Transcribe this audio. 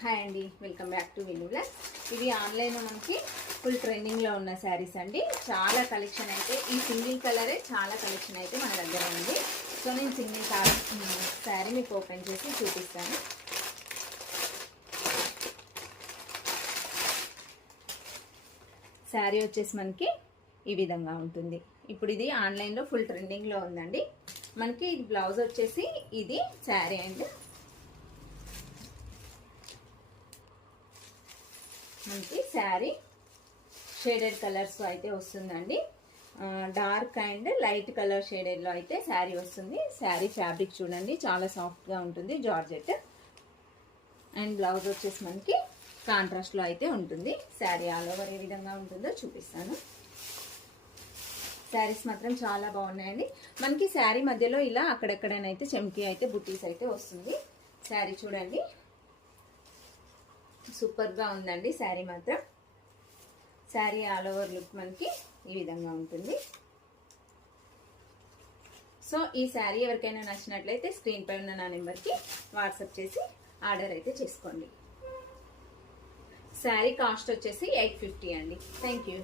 Hi అండి, welcome back to విను blogs. ఇది ఆన్లైన్లో మనకి ఫుల్ ట్రెండింగ్లో ఉన్న శారీస్ అండి. చాలా కలెక్షన్ అయితే ఈ సింగిల్ కలరే చాలా కలెక్షన్ అయితే మన దగ్గర ఉంది. సో నేను సింగిల్ శారీ మీకు ఓపెన్ చేసి చూపిస్తాను. శారీ వచ్చేసి మనకి ఈ విధంగా ఉంటుంది. ఇప్పుడు ఇది ఆన్లైన్లో ఫుల్ ట్రెండింగ్లో ఉందండి. మనకి ఇది బ్లౌజ్ వచ్చేసి ఇది శారీ అండ్ మనకి శారీ షేడెడ్ కలర్స్ అయితే వస్తుందండి. డార్క్ అండ్ లైట్ కలర్ షేడెడ్లో అయితే శారీ వస్తుంది. శారీ ఫ్యాబ్రిక్ చూడండి, చాలా సాఫ్ట్గా ఉంటుంది, జార్జెట్. అండ్ బ్లౌజ్ వచ్చేసి మనకి కాంట్రాస్ట్లో అయితే ఉంటుంది. శారీ ఆల్ ఓవర్ ఏ విధంగా ఉంటుందో చూపిస్తాను. శారీస్ మాత్రం చాలా బాగున్నాయండి. మనకి శారీ మధ్యలో ఇలా అక్కడెక్కడనైతే చెమ్కీ అయితే బుట్టీస్ అయితే వస్తుంది. శారీ చూడండి, సూపర్గా ఉందండి శారీ మాత్రం. శారీ ఆల్ ఓవర్ లుక్ మనకి ఈ విధంగా ఉంటుంది. సో ఈ శారీ ఎవరికైనా నచ్చినట్లయితే స్క్రీన్ పై ఉన్న నా నెంబర్కి వాట్సాప్ చేసి ఆర్డర్ అయితే చేసుకోండి. శారీ కాస్ట్ వచ్చేసి 850 అండి. Thank you.